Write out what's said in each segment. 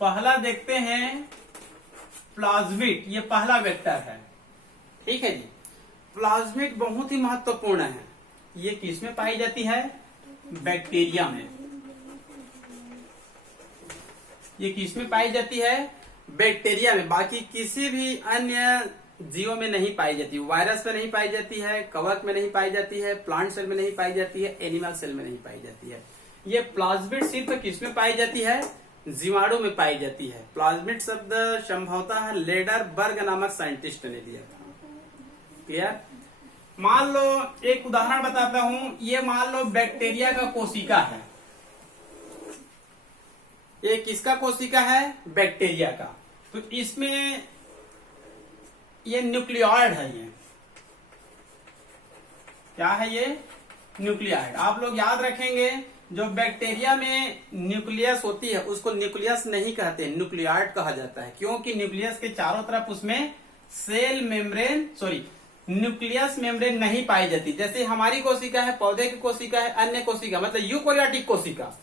पहला देखते हैं प्लाज्मिड, ये पहला वेक्टर है। ठीक है जी। प्लाज्मिड बहुत ही महत्वपूर्ण है। ये किस में पाई जाती है? बैक्टीरिया में। ये किस में पाई जाती है? बैक्टीरिया में। बाकी किसी भी अन्य जीवों में नहीं पाई जाती। वायरस में नहीं पाई जाती है, कवक में नहीं पाई जाती है, प्लांट सेल में नहीं पाई जाती है, एनिमल सेल में नहीं पाई जाती है। ये प्लाज्मिड सिर्फ किस में पाई जाती है? जीवाणु में पाई जाती है। प्लाज्मिड शब्द संभवतः लेडरबर्ग नामक साइंटिस्ट ने दिया था। क्लियर? मान लो एक उदाहरण बताता हूं। ये मान लो बैक्टीरिया का कोशिका है। ये किसका कोशिका है? बैक्टीरिया का। तो इसमें ये न्यूक्लियॉइड है। ये क्या है? ये न्यूक्लियॉइड। आप लोग याद रखेंगे, जो बैक्टीरिया में न्यूक्लियस होती है उसको न्यूक्लियस नहीं कहते, न्यूक्लियॉइड कहा जाता है। क्योंकि न्यूक्लियस के चारों तरफ उसमें सेल मेम्ब्रेन न्यूक्लियस मेम्ब्रेन नहीं पाई जाती। जैसे हमारी कोशिका है, पौधे की कोशिका है, अन्य कोशिका मतलब यूकोरियोटिक कोशिका।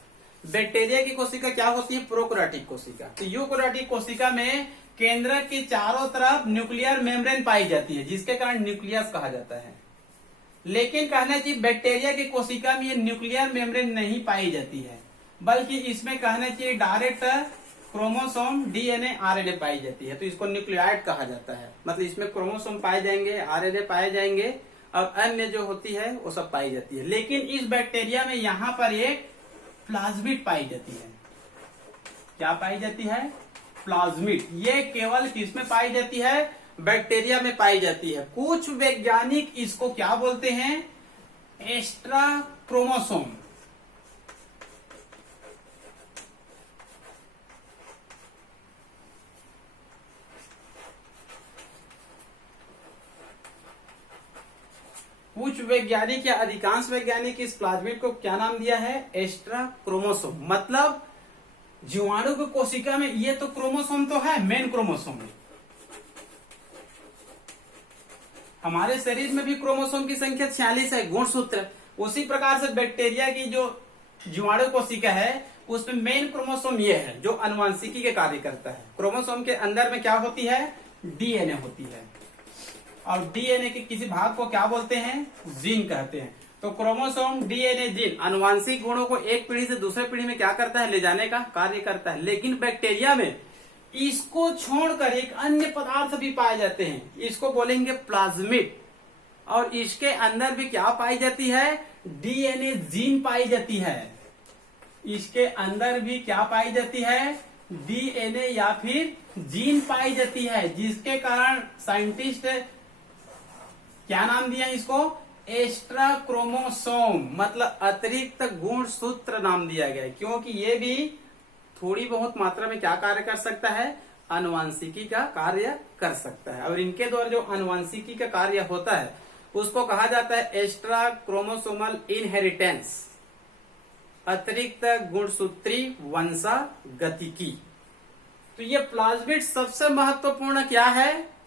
बैक्टीरिया की कोशिका क्या होती है? प्रोकैरियोटिक कोशिका। तो यूकोरियोटिक कोशिका में केंद्र के चारों तरफ न्यूक्लियर मेम्ब्रेन पाई जाती है, जिसके कारण न्यूक्लियस कहा जाता है। लेकिन कहना चाहिए बैक्टीरिया की कोशिका में ये न्यूक्लियर मेम्ब्रेन नहीं पाई जाती है, बल्कि इसमें कहना चाहिए डायरेक्ट क्रोमोसोम, डीएनए, आरएनए पाई जाती है। तो इसको न्यूक्लियोइड कहा जाता है। मतलब इसमें क्रोमोसोम पाए जाएंगे, आरएनए पाए जाएंगे और अन्य जो होती है वो सब पाई जाती है। लेकिन इस बैक्टीरिया में यहाँ पर एक प्लाज्मिड पाई जाती है। क्या पाई जाती है? प्लाज्मिड। ये केवल किसमें पाई जाती है? बैक्टीरिया में पाई जाती है। कुछ वैज्ञानिक इसको क्या बोलते हैं? Extra chromosome. कुछ वैज्ञानिक या अधिकांश वैज्ञानिक इस प्लाज्मिड को क्या नाम दिया है? Extra chromosome. मतलब जीवाणु की कोशिका में ये तो क्रोमोसोम तो है, मेन क्रोमोसोम है। हमारे शरीर में भी क्रोमोसोम की संख्या 46 है, गुणसूत्र। उसी प्रकार से बैक्टीरिया की जो जीवाणु कोशिका है उसमें मेन क्रोमोसोम ये है जो आनुवंशिकी के कार्य करता है। क्रोमोसोम के अंदर में क्या होती है? डीएनए होती है। और डीएनए के किसी भाग को क्या बोलते हैं? जीन कहते हैं। तो क्रोमोसोम, डीएनए, जीन आनुवंशिक गुणों को एक पीढ़ी से दूसरे पीढ़ी में क्या करता है? ले जाने का कार्य करता है। लेकिन बैक्टीरिया में इसको छोड़कर एक अन्य पदार्थ भी पाए जाते हैं, इसको बोलेंगे प्लाज्मिड। और इसके अंदर भी क्या पाई जाती है? डीएनए जीन पाई जाती है। इसके अंदर भी क्या पाई जाती है? डीएनए या फिर जीन पाई जाती है, जिसके कारण साइंटिस्ट क्या नाम दिया इसको? एक्स्ट्रा क्रोमोसोम, मतलब अतिरिक्त गुणसूत्र नाम दिया गया है। क्योंकि ये भी थोड़ी बहुत मात्रा में क्या कार्य कर सकता है? आनुवंशिकी का कार्य कर सकता है। और इनके द्वारा जो आनुवंशिकी का कार्य होता है उसको कहा जाता है एक्स्ट्रा क्रोमोसोमल इनहेरिटेंस, अतिरिक्त गुणसूत्री वंशागतिकी। तो ये प्लाज्मिड सबसे महत्वपूर्ण क्या है?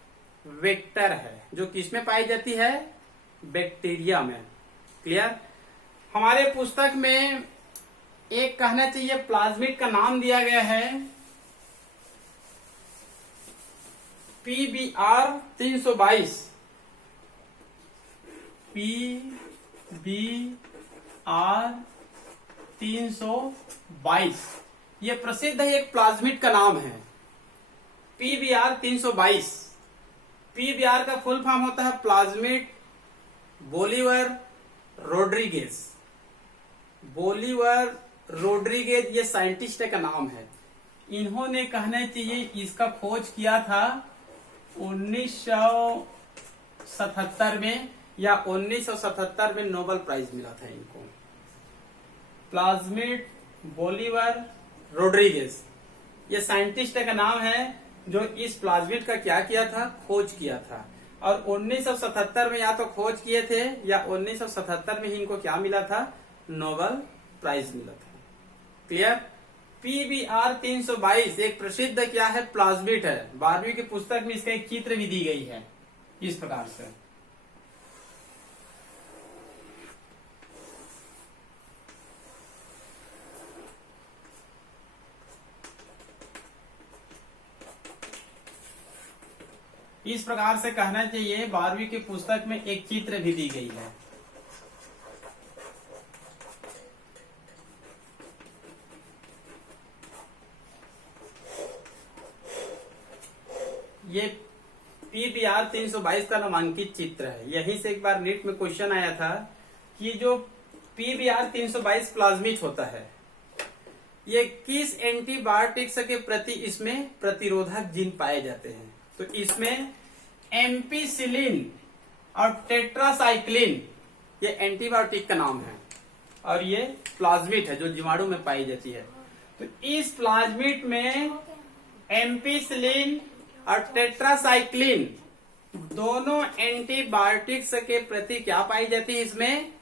वेक्टर है, जो किसमें पाई जाती है? बैक्टीरिया में। क्लियर? हमारे पुस्तक में एक कहना चाहिए प्लाज्मिड का नाम दिया गया है PBr 322। PBr 322 ये प्रसिद्ध है, एक प्लाज्मिड का नाम है PBr 322। PBr का फुल फॉर्म होता है plasmid Bolivar Rodriguez. Bolivar Rodriguez ये साइंटिस्ट का नाम है। इन्होंने कहना चाहिए इसका खोज किया था 1977 में, या 1977 में नोबेल प्राइज मिला था इनको। प्लाज्मिड बोलिवर रोड्रिगेज ये साइंटिस्ट का नाम है जो इस प्लाज्मिड का क्या किया था? खोज किया था। और 1977 में या तो खोज किए थे या 1977 में ही इनको क्या मिला था? नोबेल प्राइज मिला था। क्लियर? PBr 322 एक प्रसिद्ध क्या है? प्लाज्मिड है। 12वीं की पुस्तक में इसका एक चित्र भी दी गई है इस प्रकार से। इस प्रकार से कहना चाहिए 12वीं की पुस्तक में एक चित्र भी दी गई है। ये PBR 322 का नामांकित चित्र है। यहीं से एक बार नीट में क्वेश्चन आया था कि जो PBR 322 प्लाज्मिड होता है, ये किस एंटीबायोटिक्स के प्रति इसमें प्रतिरोधक जीन पाए जाते हैं। तो इसमें एम्पिसिलिन और टेट्रासाइक्लिन ये एंटीबायोटिक का नाम है और ये प्लाज्मिड है जो जीवाणु में पाई जाती है। तो इस प्लाज्मिड में एम्पिसिलिन और टेट्रासाइक्लिन दोनों एंटीबायोटिक्स के प्रति क्या पाई जाती है, इसमें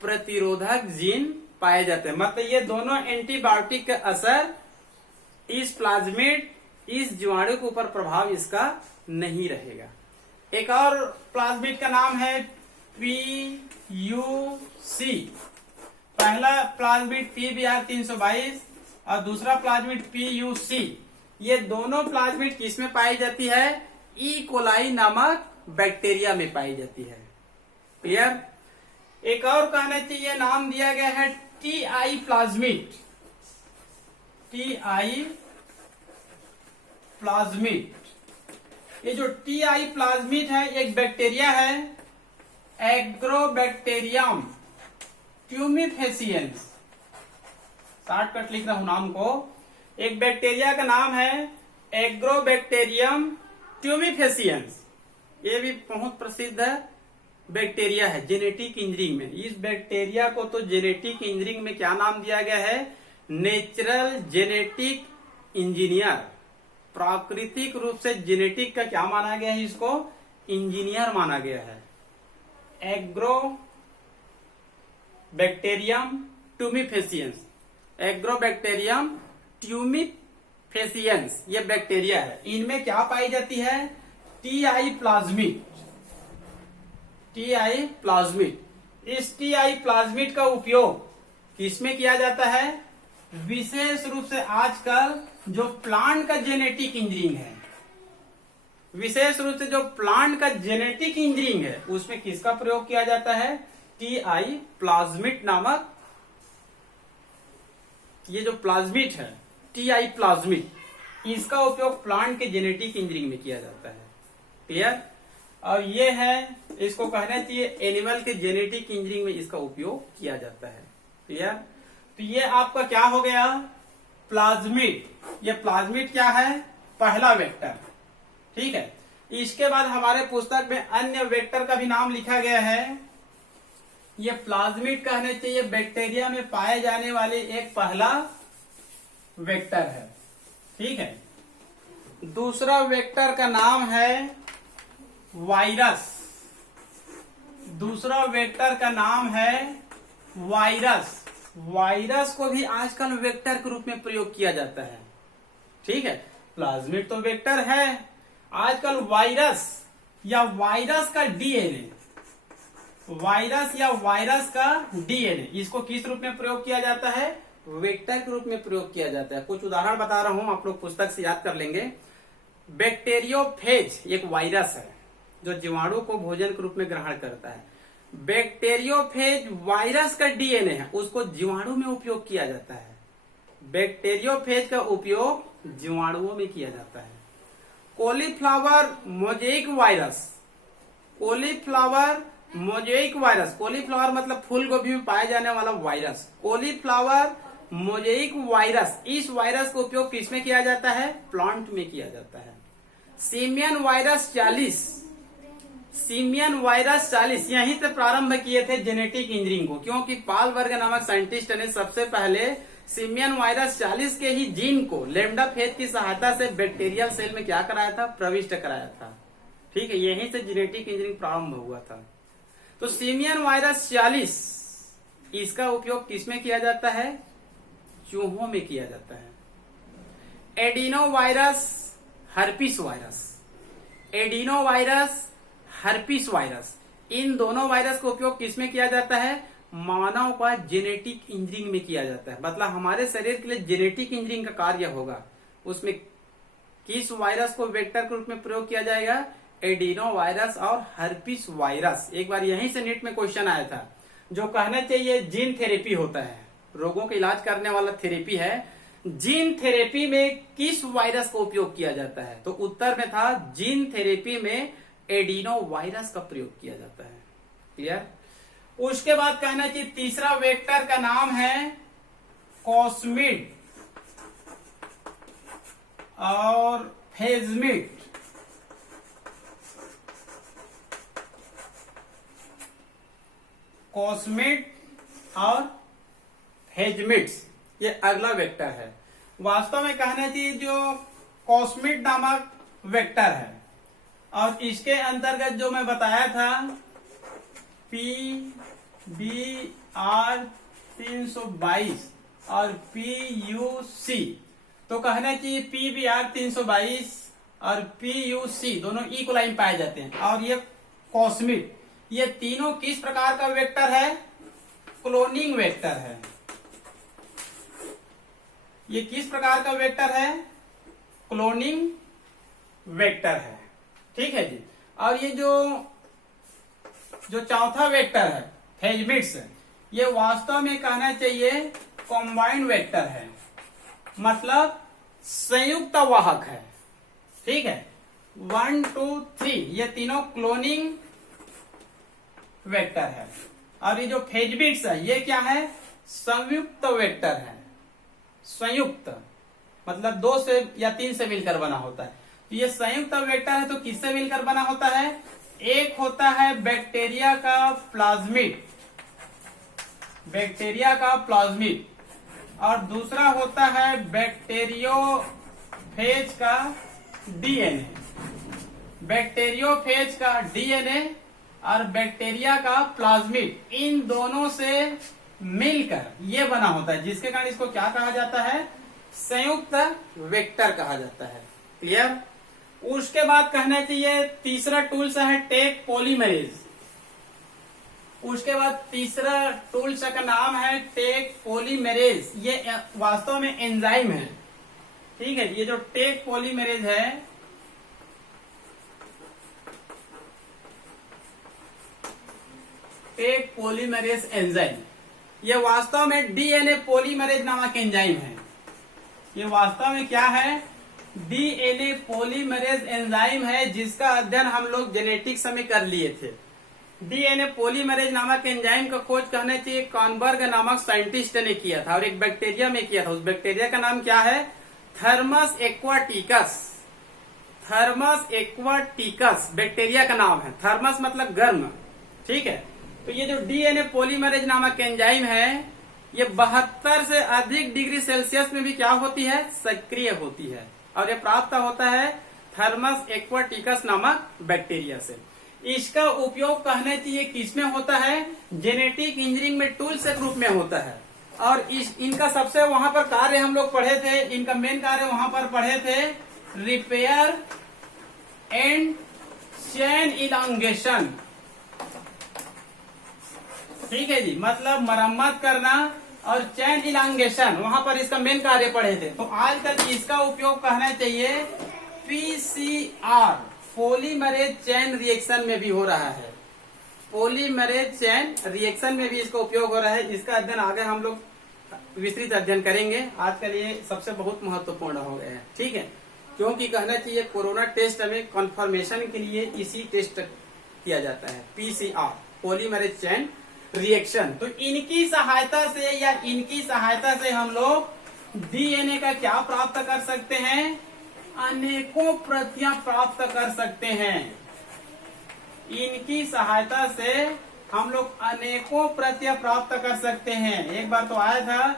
प्रतिरोधक जीन पाए जाते हैं। मतलब ये दोनों एंटीबायोटिक का असर इस प्लाज्मिड, इस जीवाणु के ऊपर प्रभाव इसका नहीं रहेगा। एक और प्लाज्मिड का नाम है PUC। पहला प्लाज्मिड PBR 322 और दूसरा प्लाज्मिड PUC। ये दोनों प्लाज्मिड किसमें पाई जाती है, ई कोलाई नामक बैक्टीरिया में पाई जाती है। क्लियर। एक और कहना चाहिए नाम दिया गया है TI प्लाज्मिड। TI प्लाज्मिड, ये जो TI प्लाज्मिड है एक बैक्टीरिया है, एग्रोबैक्टीरियम ट्यूमिफेसियंस। शॉर्टकट लिख रहा हूं नाम को। एक बैक्टीरिया का नाम है एग्रोबैक्टीरियम ट्यूमिफेसियंस। ये भी बहुत प्रसिद्ध बैक्टीरिया है जेनेटिक इंजीनियरिंग में। इस बैक्टीरिया को तो जेनेटिक इंजीनियरिंग में क्या नाम दिया गया है, नेचुरल जेनेटिक इंजीनियर। प्राकृतिक रूप से जेनेटिक का क्या माना गया है, इसको इंजीनियर माना गया है। एग्रोबैक्टीरियम ट्यूमिफेसियंस, एग्रोबैक्टीरियम ट्यूमिफेसियंस ये बैक्टीरिया है। इनमें क्या पाई जाती है, TI प्लाज्मिड। TI plasmid. इस TI प्लाज्मिड का उपयोग किसमें किया जाता है, विशेष रूप से आजकल जो प्लांट का जेनेटिक इंजीनियरिंग है, विशेष रूप से जो प्लांट का जेनेटिक इंजीनियरिंग है उसमें किसका प्रयोग किया जाता है, TI प्लाज्मिड नामक ये जो प्लाज्मिड है TI प्लाज्मिड, इसका उपयोग प्लांट के जेनेटिक इंजीनियरिंग में किया जाता है। क्लियर। और ये है, इसको कहना चाहिए एनिमल के जेनेटिक इंजीनियरिंग में इसका उपयोग किया जाता है। क्लियर। तो ये आपका क्या हो गया, प्लाज्मिड। ये प्लाज्मिड क्या है, पहला वेक्टर। ठीक है। इसके बाद हमारे पुस्तक में अन्य वेक्टर का भी नाम लिखा गया है। ये प्लाज्मिड कहने चाहिए बैक्टीरिया में पाए जाने वाले एक पहला वेक्टर है। ठीक है। दूसरा वेक्टर का नाम है वायरस। दूसरा वेक्टर का नाम है वायरस। वायरस को भी आजकल वेक्टर के रूप में प्रयोग किया जाता है। ठीक है। प्लाज्मिड तो वेक्टर है, आजकल वायरस या वायरस का डीएनए, वायरस या वायरस का डीएनए, इसको किस रूप में प्रयोग किया जाता है, वेक्टर के रूप में प्रयोग किया जाता है। कुछ उदाहरण बता रहा हूं, आप लोग पुस्तक से याद कर लेंगे। बैक्टीरियोफेज एक वायरस है जो जीवाणु को भोजन के रूप में ग्रहण करता है। बैक्टीरियोफेज वायरस का डीएनए है, उसको जीवाणु में उपयोग किया जाता है। बैक्टीरियोफेज का उपयोग जीवाणुओं में किया जाता है। Cauliflower mosaic virus, cauliflower mosaic virus, cauliflower मतलब फूल गोभी में पाया जाने वाला वायरस, कॉलीफ्लावर मोजेइक वायरस, इस वायरस का उपयोग किसमें किया जाता है, प्लांट में किया जाता है। सिमियन वायरस 40, सिमियन वायरस 40 यहीं से प्रारंभ किए थे जेनेटिक इंजीनियरिंग को, क्योंकि पाल वर्ग नामक साइंटिस्ट ने सबसे पहले सिमियन वायरस 40 के ही जीन को लैम्डा फेज की सहायता से बैक्टीरियल सेल में क्या कराया था, प्रविष्ट कराया था। ठीक है। यहीं से जेनेटिक इंजीनियरिंग प्रारंभ हुआ था। तो सिमियन वायरस 40 इसका उपयोग किसमें किया जाता है, चूहों में किया जाता है। Adeno virus, herpes virus, adeno virus, herpes virus, इन दोनों वायरस का उपयोग किसमें किया जाता है, मानव का जेनेटिक इंजीनियरिंग में किया जाता है। मतलब हमारे शरीर के लिए जेनेटिक इंजीनियरिंग का कार्य होगा, उसमें किस वायरस को वेक्टर के रूप में प्रयोग किया जाएगा, एडिनो वायरस और हर्पिस वायरस। एक बार यहीं से नीट में क्वेश्चन आया था, जो कहना चाहिए जीन थेरेपी होता है, रोगों का इलाज करने वाला थेरेपी है, जीन थेरेपी में किस वायरस का उपयोग किया जाता है? तो उत्तर में था जीन थेरेपी में एडिनो वायरस का प्रयोग किया जाता है। क्लियर? उसके बाद कहना चाहिए तीसरा वेक्टर का नाम है कॉस्मिड और फेजमिड। कॉस्मिड और फेजमिड्स, ये अगला वेक्टर है। वास्तव में कहना चाहिए जो कॉस्मिड नामक वेक्टर है, और इसके अंतर्गत जो मैं बताया था PBR322 और PUC, तो कहना चाहिए PBR322 और PUC दोनों इक्वलाइन पाए जाते हैं। और ये कॉस्मिड, ये तीनों किस प्रकार का वेक्टर है? क्लोनिंग वेक्टर है। ये किस प्रकार का वेक्टर है? क्लोनिंग वेक्टर है। ठीक है जी। और ये जो चौथा वेक्टर है फेजमिड्स, ये वास्तव में कहना चाहिए कॉम्बाइंड वेक्टर है, मतलब संयुक्त वाहक है। ठीक है, 1 2 3 ये तीनों क्लोनिंग वेक्टर है। और ये जो फेजमिड्स है ये क्या है? संयुक्त वेक्टर है। संयुक्त मतलब 2 से या 3 से मिलकर बना होता है। तो ये संयुक्त वेक्टर है, तो किससे मिलकर बना होता है? एक होता है बैक्टीरिया का प्लाज्मिड, बैक्टीरिया का प्लाज्मिड, और दूसरा होता है बैक्टीरियोफेज का डीएनए। बैक्टीरियोफेज का डीएनए और बैक्टीरिया का प्लाज्मिड, इन दोनों से मिलकर ये बना होता है, जिसके कारण इसको क्या कहा जाता है? संयुक्त वेक्टर कहा जाता है। क्लियर? उसके बाद कहना चाहिए तीसरा टूल्स है टेक पॉलीमरेज। उसके बाद तीसरा टूल्स का नाम है टेक पॉलीमरेज। ये वास्तव में एंजाइम है। ठीक है, ये जो टेक पॉलीमरेज है, टेक पॉलीमरेज एंजाइम, ये वास्तव में डीएनए पॉलीमरेज नामक एंजाइम है। ये वास्तव में क्या है? डीएनए पॉलीमरेज एंजाइम है, जिसका अध्ययन हम लोग जेनेटिक्स में कर लिए थे। डीएनए पॉलीमरेज नामक एंजाइम का खोज कहना चाहिए कॉनबर्ग नामक साइंटिस्ट ने किया था, और एक बैक्टीरिया में किया था। उस बैक्टीरिया का नाम क्या है? Thermos aquaticus. Thermos aquaticus bacteria का नाम है। थर्मस मतलब गर्म। ठीक है, तो ये जो डीएनए पॉलीमरेज नामक एंजाइम है, ये 72 से अधिक डिग्री सेल्सियस में भी क्या होती है? सक्रिय होती है। और ये प्राप्त होता है थर्मस एक्वाटिकस नामक बैक्टीरिया से। इसका उपयोग कहना चाहिए किसमें होता है? जेनेटिक इंजीनियरिंग में टूल्स के रूप में होता है। और इनका सबसे वहां पर कार्य हम लोग पढ़े थे, इनका मेन कार्य वहां पर पढ़े थे रिपेयर एंड चेन इलांगेशन। ठीक है जी, मतलब मरम्मत करना और चेन इलांगेशन, वहां पर इसका मेन कार्य पढ़े थे। तो आजकल इसका उपयोग कहना चाहिए पीसीआर, पॉलीमरेज चेन रिएक्शन में भी हो रहा है। पॉलीमरेज चेन रिएक्शन में भी इसका उपयोग हो रहा है। इसका अध्ययन आगे हम लोग विस्तृत अध्ययन करेंगे। आज के लिए सबसे बहुत महत्वपूर्ण हो गया है। ठीक है, क्योंकि कहना चाहिए कोरोना टेस्ट में कंफर्मेशन के लिए इसी टेस्ट किया जाता है, पीसीआर, पॉलीमरेज चेन रिएक्शन। तो इनकी सहायता से हम लोग डीएनए का क्या प्राप्त कर सकते हैं? अनेकों प्रतियां प्राप्त कर सकते हैं। इनकी सहायता से हम लोग अनेकों प्रतियां प्राप्त कर सकते हैं। एक बार तो आया था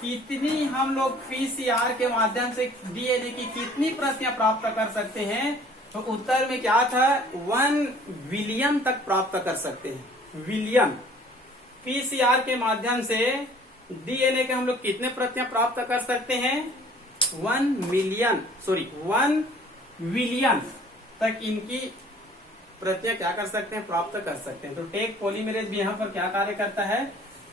कितनी हम लोग पीसीआर के माध्यम से डीएनए की कितनी प्रतियां प्राप्त कर सकते हैं? तो उत्तर में क्या था? 1 बिलियन तक प्राप्त कर सकते हैं। बिलियन। पीसीआर के माध्यम से डीएनए के हम लोग कितने प्रतियां प्राप्त कर सकते हैं? 1 बिलियन तक इनकी प्रतियां क्या कर सकते हैं? प्राप्त कर सकते हैं। तो टेक पॉलीमरेज भी यहाँ पर क्या कार्य करता है?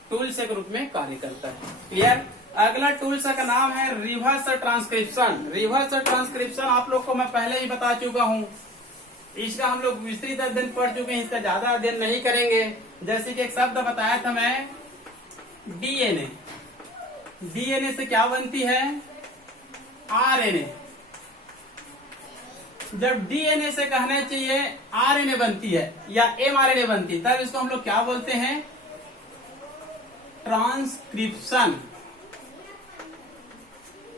टूल्स के रूप में कार्य करता है। क्लियर? अगला टूल्स का नाम है रिवर्स ट्रांसक्रिप्शन। रिवर्स ट्रांसक्रिप्शन आप लोग को मैं पहले ही बता चुका हूँ। इसका हम लोग विस्तृत अध्ययन पढ़ चुके हैं, इसका ज्यादा अध्ययन नहीं करेंगे। जैसे कि एक शब्द बताया था मैं, डीएनए। डीएनए से क्या बनती है? आरएनए। जब डीएनए से कहना चाहिए आरएनए बनती है या एमआरएनए बनती है, तब इसको हम लोग क्या बोलते हैं? ट्रांसक्रिप्शन।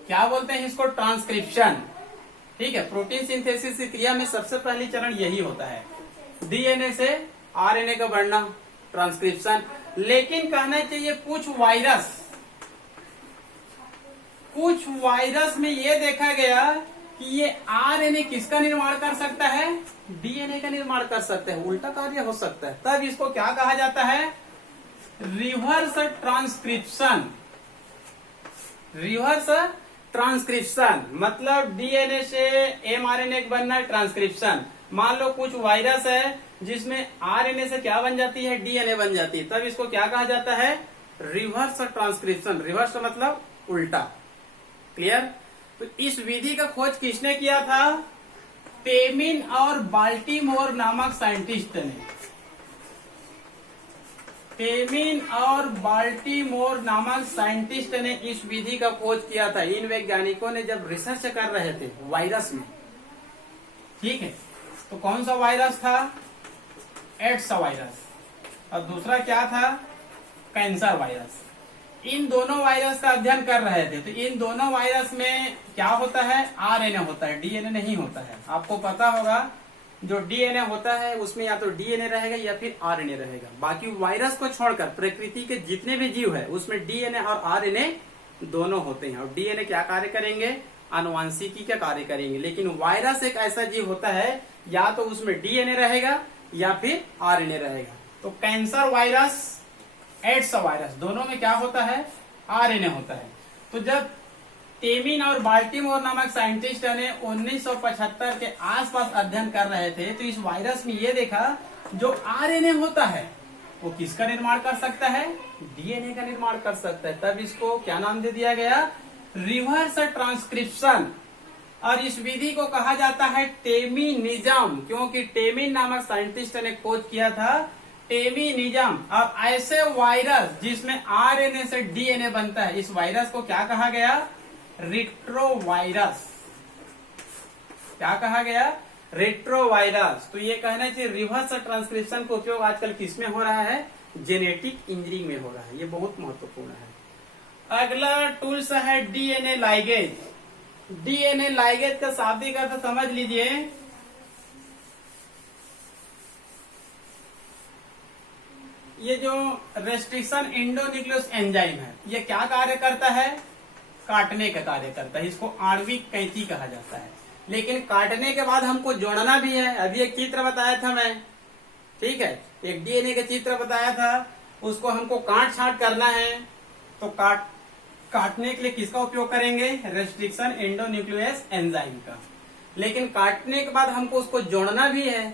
क्या बोलते हैं इसको? ट्रांसक्रिप्शन। ठीक है, प्रोटीन सिंथेसिस की क्रिया में सबसे पहली चरण यही होता है, डीएनए से आरएनए का बढ़ना, ट्रांसक्रिप्शन। लेकिन कहना चाहिए कुछ वायरस में ये देखा गया कि ये आरएनए किसका निर्माण कर सकता है? डीएनए का निर्माण कर सकता है, उल्टा कार्य हो सकता है। तब इसको क्या कहा जाता है? Reverse transcription. रिवर्स ट्रांसक्रिप्शन मतलब डीएनए से एमआरएनए बनना, ट्रांसक्रिप्शन। मान लो कुछ वायरस है जिसमें आरएनए से क्या बन जाती है? डीएनए बन जाती है, तब इसको क्या कहा जाता है? Reverse transcription. रिवर्स मतलब उल्टा। क्लियर? तो इस विधि का खोज किसने किया था? पेमिन और बाल्टीमोर नामक साइंटिस्ट ने। पेमिन और बाल्टीमोर नामक साइंटिस्ट ने इस विधि का खोज किया था। इन वैज्ञानिकों ने जब रिसर्च कर रहे थे वायरस में, ठीक है, तो कौन सा वायरस था? एड्स वायरस, और दूसरा क्या था? Cancer virus. इन दोनों वायरस का अध्ययन कर रहे थे। तो इन दोनों वायरस में क्या होता है? आरएनए होता है, डीएनए नहीं होता है। आपको पता होगा जो डीएनए होता है उसमें या तो डीएनए रहेगा या फिर आरएनए रहेगा। बाकी वायरस को छोड़कर प्रकृति के जितने भी जीव है उसमें डीएनए और आरएनए दोनों होते हैं। और डीएनए क्या कार्य करेंगे? आनुवांशिकी का कार्य करेंगे। लेकिन वायरस एक ऐसा जीव होता है या तो उसमें डीएनए रहेगा या फिर आरएनए रहेगा। तो कैंसर वायरस, एड्स वायरस, दोनों में क्या होता है? आरएनए होता है। तो जब पेमिन और बाल्टीमोर नामक साइंटिस्ट ने 1975 के आसपास अध्ययन कर रहे थे, तो इस वायरस में ये देखा जो आरएनए होता है वो किसका निर्माण कर सकता है? डीएनए का निर्माण कर सकता है। तब इसको क्या नाम दे दिया गया? Reverse transcription. और इस विधि को कहा जाता है टेमिनिज्म, क्योंकि टेमिन नामक साइंटिस्ट ने खोज किया था टेमिनिज्म। अब ऐसे वायरस जिसमें आरएनए से डीएनए बनता है, इस वायरस को क्या कहा गया? रेट्रोवायरस। क्या कहा गया? रेट्रोवायरस। तो ये कहना चाहिए रिवर्स ट्रांसक्रिप्शन का उपयोग आजकल किसमें हो रहा है? जेनेटिक इंजीनियरिंग में हो रहा है। ये बहुत महत्वपूर्ण है। अगला टूल्स है डीएनए लाइगेज। डीएनए लाइगेज का शाब्दिक अर्थ समझ लीजिए। ये जो रेस्ट्रिक्शन एंडोन्यूक्लियस एंजाइम है, ये क्या कार्य करता है? काटने का कार्य करता है। इसको आणविक कैंची कहा जाता है। लेकिन काटने के बाद हमको जोड़ना भी है। अभी एक चित्र बताया था मैं, ठीक है, एक डीएनए का चित्र बताया था, उसको हमको काट छांट करना है। तो काटने के लिए किसका उपयोग करेंगे? रेस्ट्रिक्शन एंडोन्यूक्लियस एंजाइम का। लेकिन काटने के बाद हमको उसको जोड़ना भी है,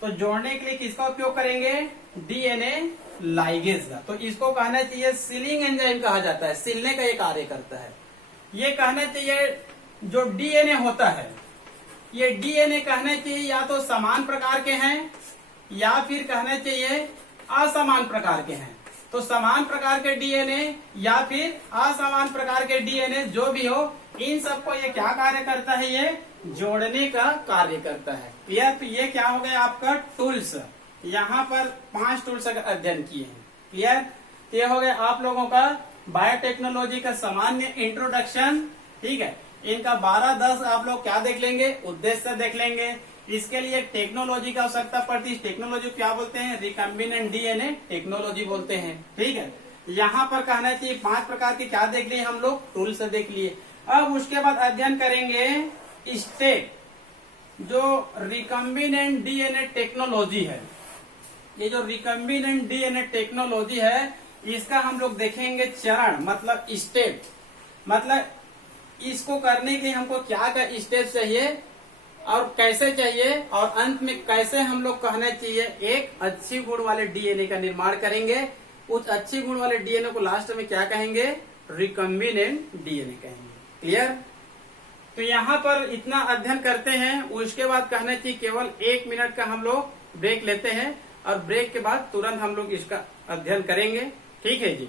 तो जोड़ने के लिए किसका उपयोग करेंगे? डीएनए लाइगेज का। तो इसको कहना चाहिए सीलिंग एंजाइम कहा जाता है। सिलने का ये कार्य करता है। ये कहना चाहिए जो डीएनए होता है, ये डीएनए कहना चाहिए या तो समान प्रकार के हैं या फिर कहना चाहिए असमान प्रकार के हैं। तो समान प्रकार के डीएनए या फिर असमान प्रकार के डीएनए जो भी हो, इन सबको ये क्या कार्य करता है? ये जोड़ने का कार्य करता है। क्लियर? तो ये क्या हो गया आपका टूल्स। यहाँ पर 5 टूल्स का अध्ययन किए हैं। क्लियर? तो ये हो गया आप लोगों का बायोटेक्नोलॉजी का सामान्य इंट्रोडक्शन। ठीक है, इनका 12-10 आप लोग क्या देख लेंगे? उद्देश्य देख लेंगे। इसके लिए टेक्नोलॉजी की आवश्यकता पड़ती है। टेक्नोलॉजी क्या बोलते हैं? रिकम्बिनेंट डीएनए टेक्नोलॉजी बोलते हैं। ठीक है, यहाँ पर कहना चाहिए 5 प्रकार के क्या देख लिए हम लोग? टूल्स देख लिए। अब उसके बाद अध्ययन करेंगे स्टेप, जो रिकम्बिनेंट डीएनए टेक्नोलॉजी है। ये जो रिकम्बिनेंट डीएनए टेक्नोलॉजी है, इसका हम लोग देखेंगे चरण, मतलब स्टेप। मतलब इसको करने के लिए हमको क्या क्या स्टेप चाहिए और कैसे चाहिए, और अंत में कैसे हम लोग कहना चाहिए एक अच्छी गुण वाले डीएनए का निर्माण करेंगे। उस अच्छी गुण वाले डीएनए को लास्ट में क्या कहेंगे? रिकम्बिनेंट डीएनए कहेंगे। क्लियर? तो यहाँ पर इतना अध्ययन करते हैं, उसके बाद कहना चाहिए केवल 1 मिनट का हम लोग ब्रेक लेते हैं और ब्रेक के बाद तुरंत हम लोग इसका अध्ययन करेंगे। ठीक है जी।